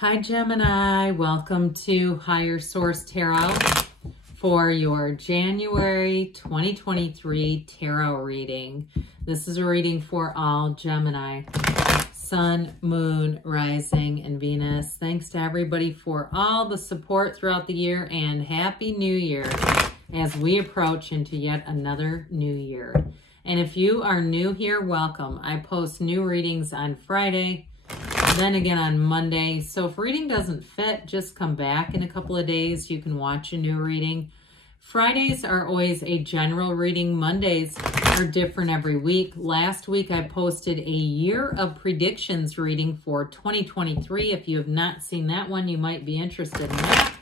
Hi Gemini, welcome to Higher Source Tarot for your January 2023 tarot reading. This is a reading for all Gemini, Sun, Moon, Rising, and Venus. Thanks to everybody for all the support throughout the year, and Happy New Year as we approach into yet another new year. And if you are new here, welcome. I post new readings on Friday, then again on Monday. So if reading doesn't fit, just come back in a couple of days. You can watch a new reading. Fridays are always a general reading. Mondays are different every week. Last week I posted a year of predictions reading for 2023. If you have not seen that one, you might be interested in that.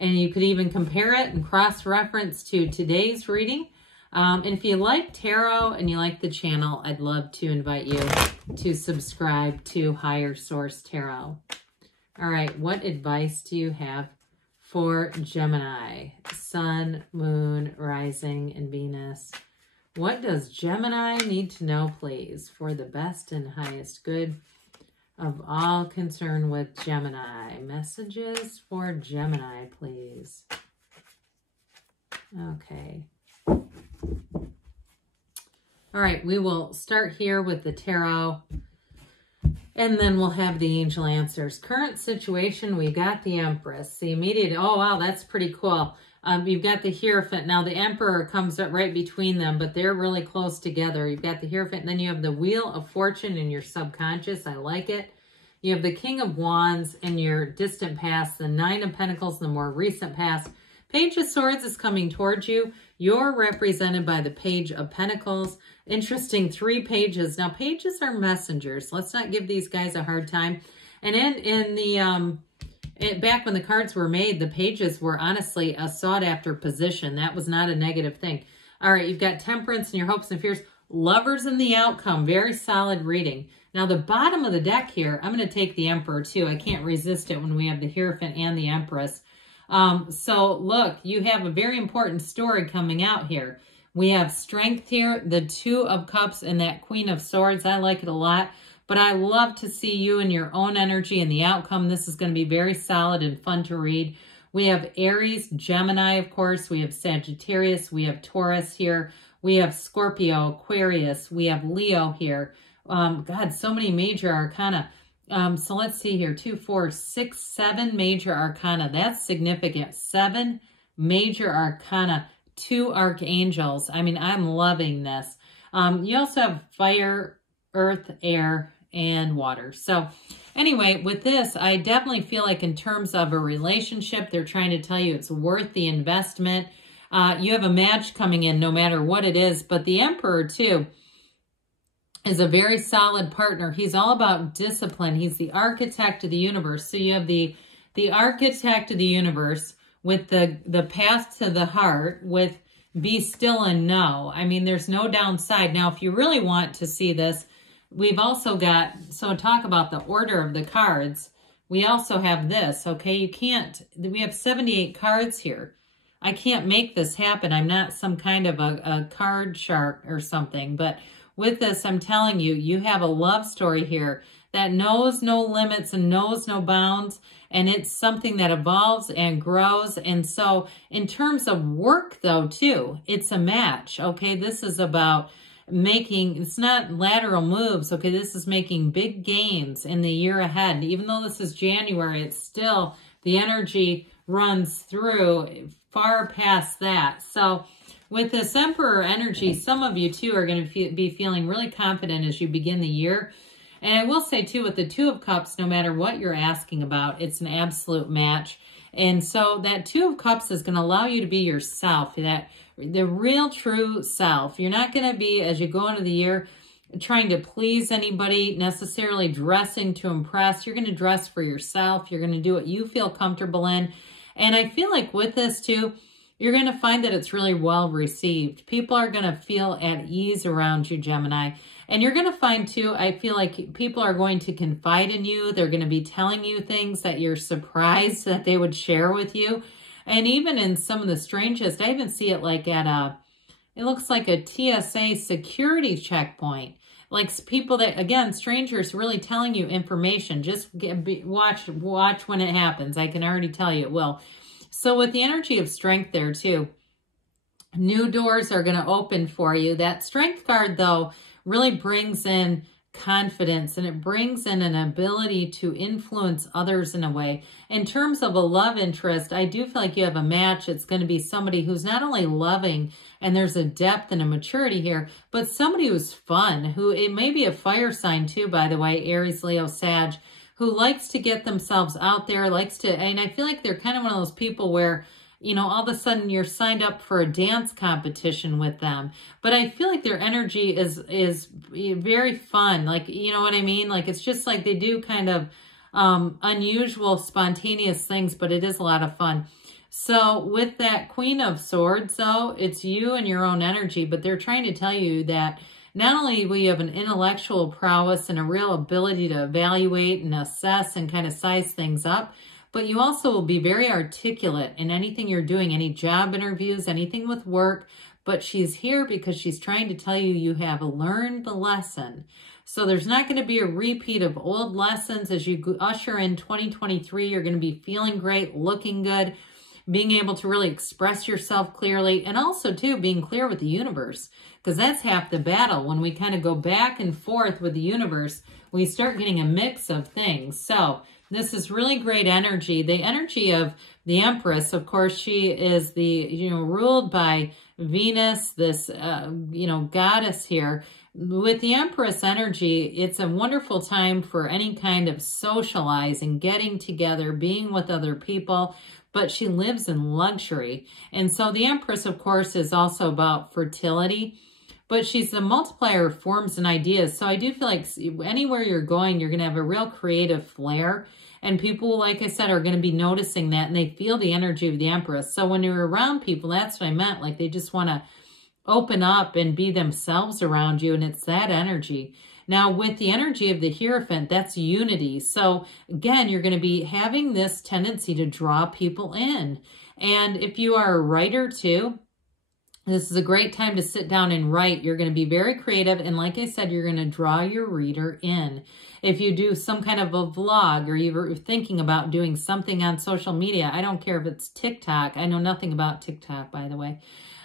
And you could even compare it and cross-reference to today's reading. And if you like tarot and you like the channel, I'd love to invite you to subscribe to Higher Source Tarot. All right, what advice do you have for Gemini? Sun, Moon, Rising, and Venus. What does Gemini need to know, please, for the best and highest good of all concerned with Gemini? Messages for Gemini, please. Okay. All right, we will start here with the tarot, and then we'll have the angel answers. Current situation, we got the Empress. The immediate, oh, wow, that's pretty cool. You've got the Hierophant. Now, the Emperor comes up right between them, but they're really close together. You've got the Hierophant, and then you have the Wheel of Fortune in your subconscious. I like it. You have the King of Wands in your distant past, the Nine of Pentacles in the more recent past. Page of Swords is coming towards you. You're represented by the Page of Pentacles. Interesting, 3 pages. Now, pages are messengers. Let's not give these guys a hard time. And back when the cards were made, the pages were honestly a sought-after position. That was not a negative thing. All right, you've got Temperance and your hopes and fears. Lovers in the outcome. Very solid reading. Now, the bottom of the deck here, I'm going to take the Emperor, too. I can't resist it when we have the Hierophant and the Empress. So, look, you have a very important story coming out here. We have strength here, the Two of Cups, and that Queen of Swords. I like it a lot, but I love to see you in your own energy and the outcome. This is going to be very solid and fun to read. We have Aries, Gemini, of course. We have Sagittarius. We have Taurus here. We have Scorpio, Aquarius. We have Leo here. God, so many major arcana. So let's see here. 2, 4, 6, 7 major arcana. That's significant. 7 major arcana. 2 archangels. I mean, I'm loving this. You also have fire, earth, air, and water. So anyway, with this, I definitely feel like in terms of a relationship, they're trying to tell you it's worth the investment. You have a match coming in no matter what it is. But the Emperor, too, is a very solid partner. He's all about discipline. He's the architect of the universe. So you have the architect of the universe with the path to the heart, with be still and know. I mean, there's no downside. Now, if you really want to see this, we've also got, so talk about the order of the cards. We also have this, okay? You can't, we have 78 cards here. I can't make this happen. I'm not some kind of a card shark or something, but with this, I'm telling you, you have a love story here that knows no limits and knows no bounds. And it's something that evolves and grows. And so in terms of work, though, too, it's a match. Okay, this is about making, it's not lateral moves. Okay, this is making big gains in the year ahead. And even though this is January, it's still, the energy runs through far past that. So with this Emperor energy, some of you, too, are going to be feeling really confident as you begin the year. And I will say, too, with the Two of Cups, no matter what you're asking about, it's an absolute match. And so that Two of Cups is going to allow you to be yourself, the real, true self. You're not going to be, as you go into the year, trying to please anybody, necessarily dressing to impress. You're going to dress for yourself. You're going to do what you feel comfortable in. And I feel like with this, too, you're going to find that it's really well received. People are going to feel at ease around you, Gemini. And you're going to find, too, I feel like people are going to confide in you. They're going to be telling you things that you're surprised that they would share with you. And even in some of the strangest, I even see it like at it looks like a TSA security checkpoint. like people that, again, strangers really telling you information. Just watch when it happens. I can already tell you it will. So with the energy of strength there too, new doors are going to open for you. That strength card, though, really brings in confidence, and it brings in an ability to influence others in a way. In terms of a love interest, I do feel like you have a match. It's going to be somebody who's not only loving, and there's a depth and a maturity here, but somebody who's fun, who it may be a fire sign too, by the way, Aries, Leo, Sag, who likes to get themselves out there, likes to, and I feel like they're kind of one of those people where, you know, all of a sudden you're signed up for a dance competition with them. But I feel like their energy is very fun. Like, you know what I mean? Like, it's just like they do kind of unusual, spontaneous things, but it is a lot of fun. So with that Queen of Swords, though, it's you and your own energy, but they're trying to tell you that not only will you have an intellectual prowess and a real ability to evaluate and assess and kind of size things up, but you also will be very articulate in anything you're doing, any job interviews, anything with work. But she's here because she's trying to tell you you have learned the lesson. So there's not going to be a repeat of old lessons. As you usher in 2023, you're going to be feeling great, looking good, being able to really express yourself clearly, and also, too, being clear with the universe, because that's half the battle. When we kind of go back and forth with the universe, we start getting a mix of things. So this is really great energy. The energy of the Empress, of course, she is the, ruled by Venus, this, goddess here. With the Empress energy, it's a wonderful time for any kind of socializing, getting together, being with other people, but she lives in luxury. And so the Empress, of course, is also about fertility, but she's the multiplier of forms and ideas. So I do feel like anywhere you're going, you're going to have a real creative flair. And people, like I said, are going to be noticing that, and they feel the energy of the Empress. So when you're around people, that's what I meant. Like, they just want to open up and be themselves around you, and it's that energy. Now, with the energy of the Hierophant, that's unity. So again, you're going to be having this tendency to draw people in. And if you are a writer too, this is a great time to sit down and write. You're going to be very creative. And like I said, you're going to draw your reader in. If you do some kind of a vlog, or you're thinking about doing something on social media, I don't care if it's TikTok. I know nothing about TikTok, by the way.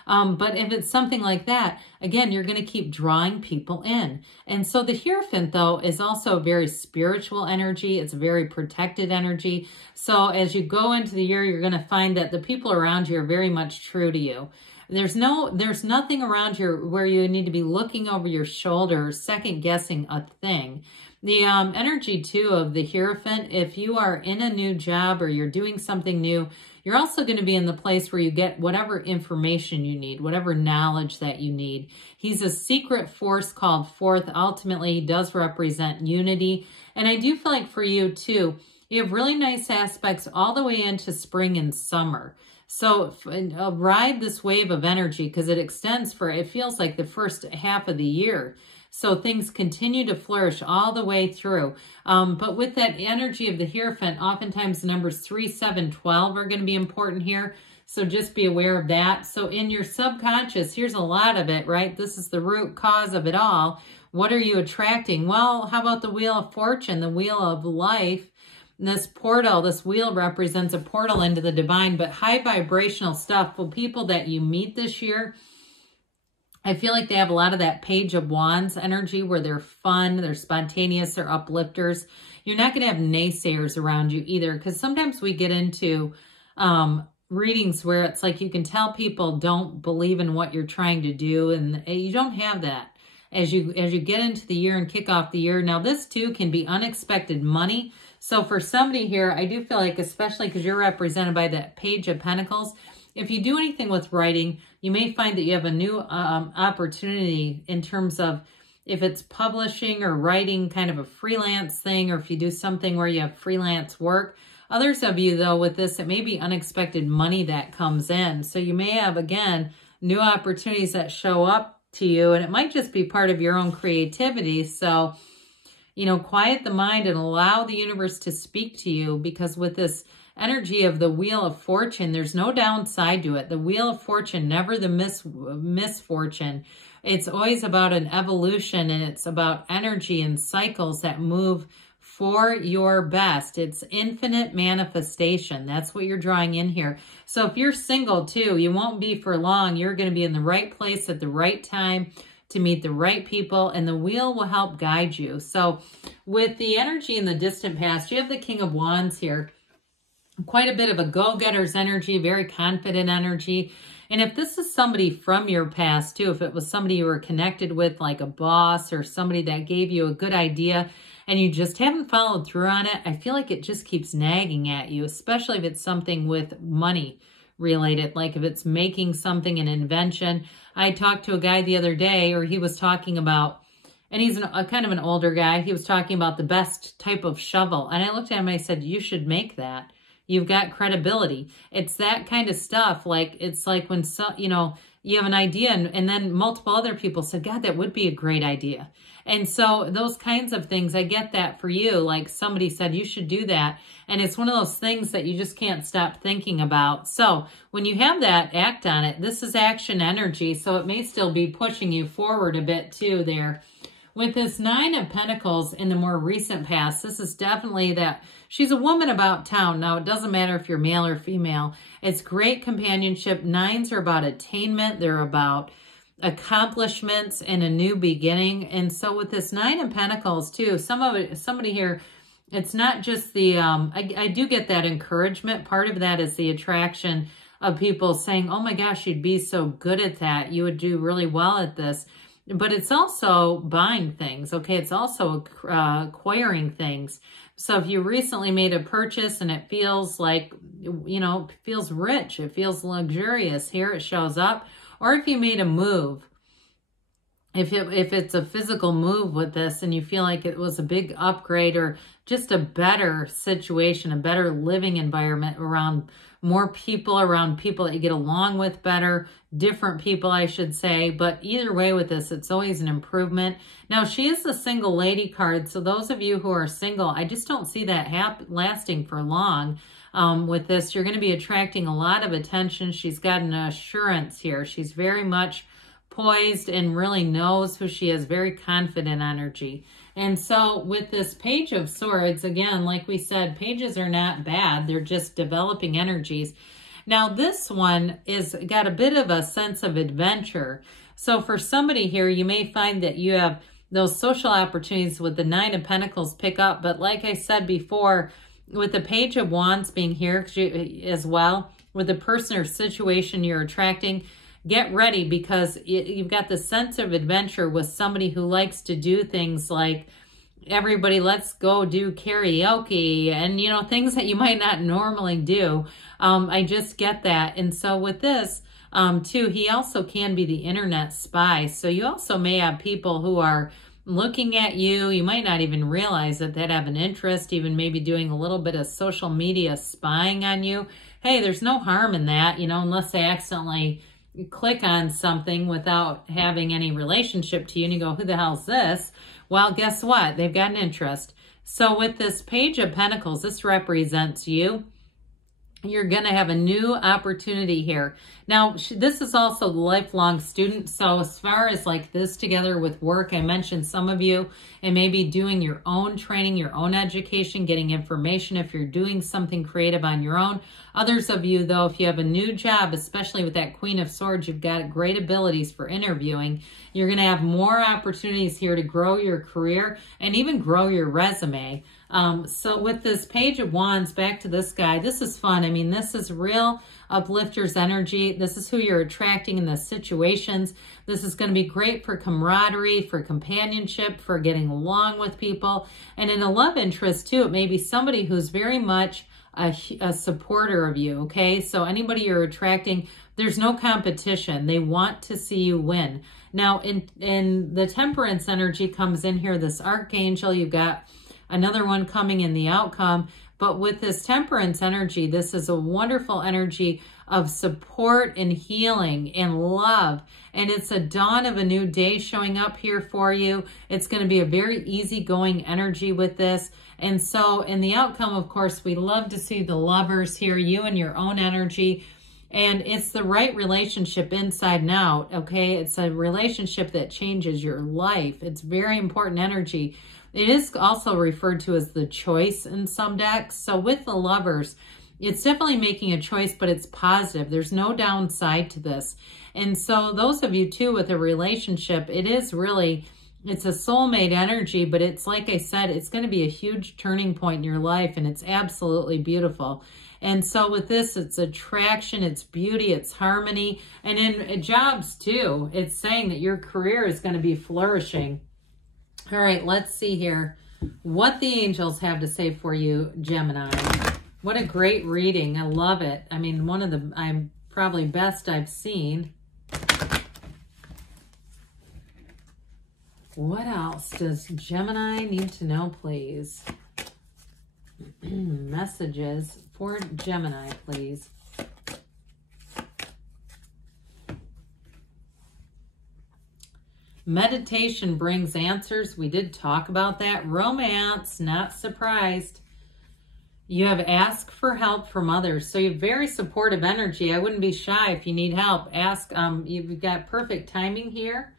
But if it's something like that, again, you're going to keep drawing people in. And so the Hierophant, though, is also a very spiritual energy. It's a very protected energy. So as you go into the year, you're going to find that the people around you are very much true to you. There's nothing around you where you need to be looking over your shoulder, second guessing a thing. The energy too of the Hierophant, if you are in a new job or you're doing something new, you're also going to be in the place where you get whatever information you need, whatever knowledge that you need. He's a secret force called forth. Ultimately, he does represent unity. And I do feel like for you too, you have really nice aspects all the way into spring and summer. So ride this wave of energy, because it extends for, it feels like the first half of the year. So things continue to flourish all the way through. But with that energy of the Hierophant, oftentimes the numbers 3, 7, 12 are going to be important here. So just be aware of that. So in your subconscious, here's a lot of it, right? This is the root cause of it all. What are you attracting? Well, how about the Wheel of Fortune, the Wheel of Life? And this portal, this wheel represents a portal into the divine, but high vibrational stuff. For people that you meet this year, I feel like they have a lot of that Page of Wands energy where they're fun, they're spontaneous, they're uplifters. You're not going to have naysayers around you either, because sometimes we get into readings where it's like you can tell people don't believe in what you're trying to do, and you don't have that as you get into the year and kick off the year. Now, this too can be unexpected money. So for somebody here, I do feel like, especially because you're represented by that Page of Pentacles, if you do anything with writing, you may find that you have a new opportunity in terms of if it's publishing or writing, kind of a freelance thing, or if you do something where you have freelance work. Others of you, though, with this, it may be unexpected money that comes in. So you may have, again, new opportunities that show up to you, and it might just be part of your own creativity. So, quiet the mind and allow the universe to speak to you, because with this energy of the Wheel of Fortune, there's no downside to it. The Wheel of Fortune, never the misfortune. It's always about an evolution, and it's about energy and cycles that move for your best. It's infinite manifestation. That's what you're drawing in here. So if you're single too, you won't be for long. You're going to be in the right place at the right time to meet the right people, and the wheel will help guide you. So with the energy in the distant past, you have the King of Wands here. Quite a bit of a go-getter's energy, very confident energy. And if this is somebody from your past too, if it was somebody you were connected with, like a boss or somebody that gave you a good idea and you just haven't followed through on it, I feel like it just keeps nagging at you, especially if it's something with money related, like if it's making something, an invention. I talked to a guy the other day, or he was talking about, and he's a kind of an older guy, he was talking about the best type of shovel. And I looked at him and I said, you should make that. You've got credibility. It's that kind of stuff. Like, it's like when, you know, you have an idea and then multiple other people said, God, that would be a great idea. And so those kinds of things, I get that for you. Like somebody said, you should do that. And it's one of those things that you just can't stop thinking about. So when you have that, act on it. This is action energy. So it may still be pushing you forward a bit too there. With this Nine of Pentacles in the more recent past, this is definitely that she's a woman about town. Now, it doesn't matter if you're male or female. It's great companionship. Nines are about attainment. They're about accomplishments and a new beginning. And so with this Nine of Pentacles too, somebody here, it's not just the, I do get that encouragement. Part of that is the attraction of people saying, oh my gosh, you'd be so good at that. You would do really well at this. But it's also buying things, okay? It's also acquiring things. So if you recently made a purchase and it feels like, you know, it feels rich, it feels luxurious, here it shows up. Or if you made a move, if it's a physical move with this and you feel like it was a big upgrade or just a better situation, a better living environment around more people, around people that you get along with better, different people, I should say. But either way with this, it's always an improvement. Now, she is the single lady card. So those of you who are single, I just don't see that lasting for long. With this, you're going to be attracting a lot of attention. She's got an assurance here. She's very much poised and really knows who she is, very confident energy. And so with this Page of Swords, again, like we said, pages are not bad. They're just developing energies. Now this one is got a bit of a sense of adventure. So for somebody here, you may find that you have those social opportunities with the Nine of Pentacles pick up. But like I said before, with the Page of Wands being here as well, with the person or situation you're attracting, get ready because you've got the sense of adventure with somebody who likes to do things like, everybody, let's go do karaoke and, you know, things that you might not normally do. I just get that. And so with this, too, he also can be the internet spy. So you also may have people who are looking at you. You might not even realize that they'd have an interest, even maybe doing a little bit of social media spying on you. Hey, there's no harm in that, you know, unless they accidentally click on something without having any relationship to you and you go, who the hell's this? Well, guess what? They've got an interest. So with this Page of Pentacles, this represents you. You're going to have a new opportunity here. Now, this is also the lifelong student. So as far as like this together with work, I mentioned some of you and maybe doing your own training, your own education, getting information if you're doing something creative on your own. Others of you, though, if you have a new job, especially with that Queen of Swords, you've got great abilities for interviewing. You're going to have more opportunities here to grow your career and even grow your resume. So with this Page of Wands, back to this guy, this is fun. I mean, this is real uplifters energy. This is who you're attracting in the situations. This is going to be great for camaraderie, for companionship, for getting along with people. And in a love interest too, it may be somebody who's very much a supporter of you, okay? So anybody you're attracting, there's no competition. They want to see you win. Now, in the Temperance energy comes in here, this Archangel, you've got another one coming in the outcome. But with this Temperance energy, this is a wonderful energy of support and healing and love. And it's a dawn of a new day showing up here for you. It's going to be a very easygoing energy with this. And so in the outcome, of course, we love to see the lovers here, you and your own energy. And it's the right relationship inside and out, okay? It's a relationship that changes your life. It's very important energy. It is also referred to as the choice in some decks. So with the Lovers, it's definitely making a choice, but it's positive. There's no downside to this. And so those of you too with a relationship, it is really, it's a soulmate energy, but it's like I said, it's going to be a huge turning point in your life, and it's absolutely beautiful. And so with this, it's attraction, it's beauty, it's harmony. And in jobs too, it's saying that your career is going to be flourishing. All right, let's see here what the angels have to say for you, Gemini. What a great reading. I love it. I mean, one of the probably best I've seen. What else does Gemini need to know, please? Messages for Gemini, please. Meditation brings answers. We did talk about that. Romance, not surprised. You have asked for help from others. So you have very supportive energy. I wouldn't be shy if you need help. Ask. You've got perfect timing here.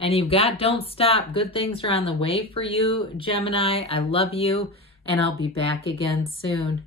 And you've got don't stop. Good things are on the way for you, Gemini. I love you. And I'll be back again soon.